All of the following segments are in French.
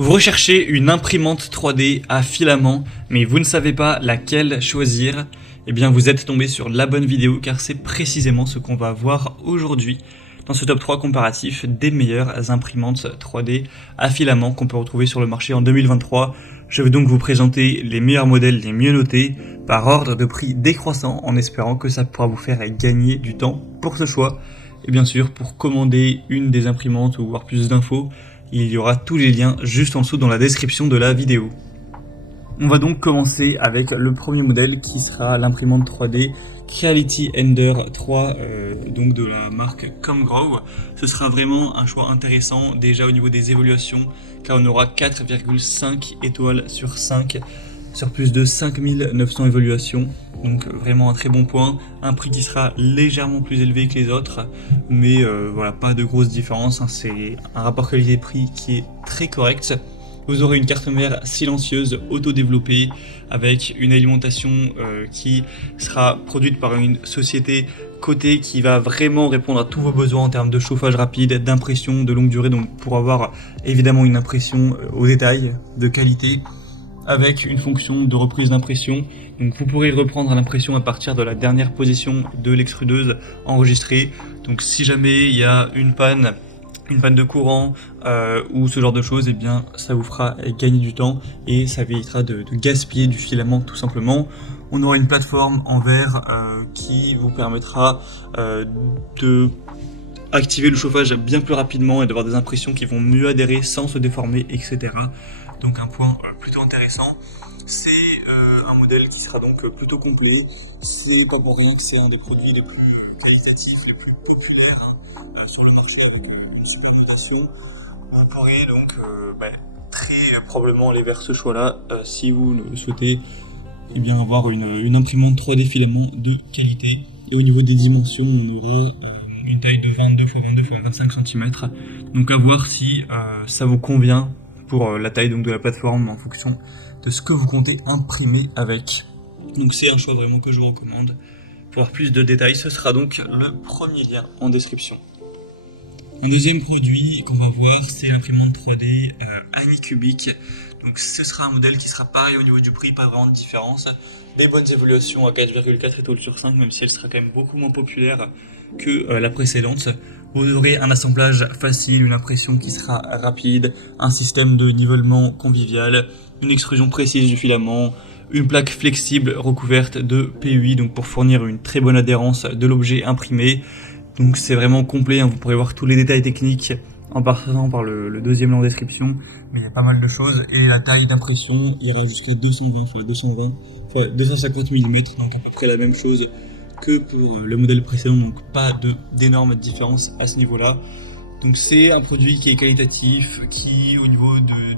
Vous recherchez une imprimante 3D à filament, mais vous ne savez pas laquelle choisir. Eh bien, vous êtes tombé sur la bonne vidéo car c'est précisément ce qu'on va voir aujourd'hui dans ce top 3 comparatif des meilleures imprimantes 3D à filament qu'on peut retrouver sur le marché en 2023. Je vais donc vous présenter les meilleurs modèles les mieux notés par ordre de prix décroissant en espérant que ça pourra vous faire gagner du temps pour ce choix. Et bien sûr, pour commander une des imprimantes ou voir plus d'infos, il y aura tous les liens juste en dessous dans la description de la vidéo. On va donc commencer avec le premier modèle qui sera l'imprimante 3D Creality Ender 3 donc de la marque Comgrow. Ce sera vraiment un choix intéressant déjà au niveau des évaluations car on aura 4,5 étoiles sur 5 sur plus de 5900 évaluations. Donc vraiment un très bon point, un prix qui sera légèrement plus élevé que les autres, mais voilà, pas de grosse différence, hein. C'est un rapport qualité-prix qui est très correct. Vous aurez une carte mère silencieuse auto-développée avec une alimentation qui sera produite par une société cotée qui va vraiment répondre à tous vos besoins en termes de chauffage rapide, d'impression, de longue durée, donc pour avoir évidemment une impression au détail, de qualité, avec une fonction de reprise d'impression. Donc vous pourrez reprendre l'impression à partir de la dernière position de l'extrudeuse enregistrée. Donc si jamais il y a une panne de courant ou ce genre de choses, eh bien ça vous fera gagner du temps et ça évitera de gaspiller du filament tout simplement. On aura une plateforme en verre qui vous permettra de activer le chauffage bien plus rapidement et d'avoir des impressions qui vont mieux adhérer sans se déformer, etc. Donc un point plutôt intéressant. C'est un modèle qui sera donc plutôt complet. C'est pas pour rien que c'est un des produits les plus qualitatifs, les plus populaires sur le marché avec une super notation. Vous pourrez donc très probablement aller vers ce choix-là si vous le souhaitez, et bien avoir une imprimante 3D filament de qualité. Et au niveau des dimensions, on aura une taille de 22 x 22 x 25 cm. Donc à voir si ça vous convient pour la taille donc de la plateforme en fonction de ce que vous comptez imprimer avec. Donc c'est un choix vraiment que je vous recommande. Pour avoir plus de détails, ce sera donc le premier lien en description. Un deuxième produit qu'on va voir, c'est l'imprimante 3D Anycubic. Donc ce sera un modèle qui sera pareil au niveau du prix, pas vraiment de différence. Des bonnes évaluations à 4,4 étoiles sur 5, même si elle sera quand même beaucoup moins populaire que la précédente. Vous aurez un assemblage facile, une impression qui sera rapide, un système de nivellement convivial, une extrusion précise du filament, une plaque flexible recouverte de PUI donc pour fournir une très bonne adhérence de l'objet imprimé. Donc c'est vraiment complet, hein. Vous pourrez voir tous les détails techniques en passant par le deuxième lien en description, mais il y a pas mal de choses. Et la taille d'impression ira jusqu'à 250 mm, donc à peu près la même chose que pour le modèle précédent, donc pas d'énormes différences à ce niveau-là. Donc c'est un produit qui est qualitatif, qui au niveau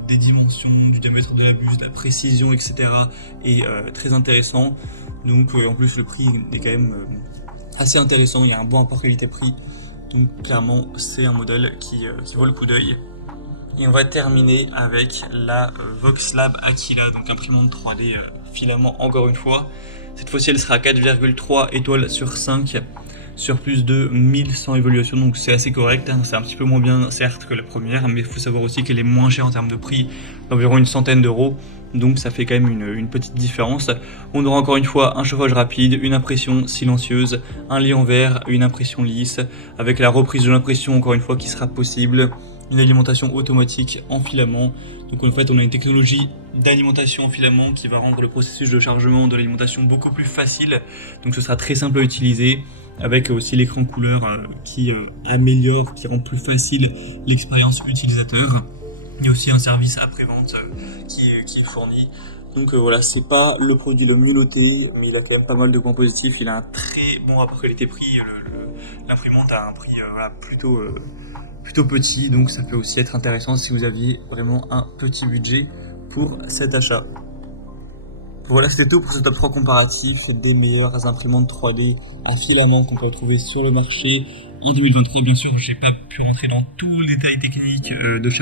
des dimensions, du diamètre de la buse, de la précision, etc. est très intéressant. Donc en plus le prix est quand même assez intéressant, il y a un bon rapport qualité-prix. Donc clairement c'est un modèle qui vaut le coup d'œil. Et on va terminer avec la Voxlab Aquila, donc imprimante 3D filament encore une fois. Cette fois-ci elle sera à 4,3 étoiles sur 5 sur plus de 1100 évaluations, donc c'est assez correct, hein. C'est un petit peu moins bien certes que la première, mais il faut savoir aussi qu'elle est moins chère en termes de prix, d'environ une centaine d'euros, donc ça fait quand même une petite différence. On aura encore une fois un chauffage rapide, une impression silencieuse, un lit en verre, une impression lisse, avec la reprise de l'impression encore une fois qui sera possible, une alimentation automatique en filament. Donc en fait on a une technologie d'alimentation en filament qui va rendre le processus de chargement de l'alimentation beaucoup plus facile, donc ce sera très simple à utiliser, avec aussi l'écran couleur qui améliore, qui rend plus facile l'expérience utilisateur. Il y a aussi un service après-vente qui est fourni. Donc voilà, c'est pas le produit le mieux noté, mais il a quand même pas mal de points positifs. Il a un très bon rapport qualité-prix. L'imprimante a un prix plutôt petit, donc ça peut aussi être intéressant si vous aviez vraiment un petit budget pour cet achat. Voilà, c'était tout pour ce top 3 comparatif des meilleures imprimantes 3D à filament qu'on peut retrouver sur le marché en 2023. Bien sûr, j'ai pas pu rentrer dans tous les détails techniques de chaque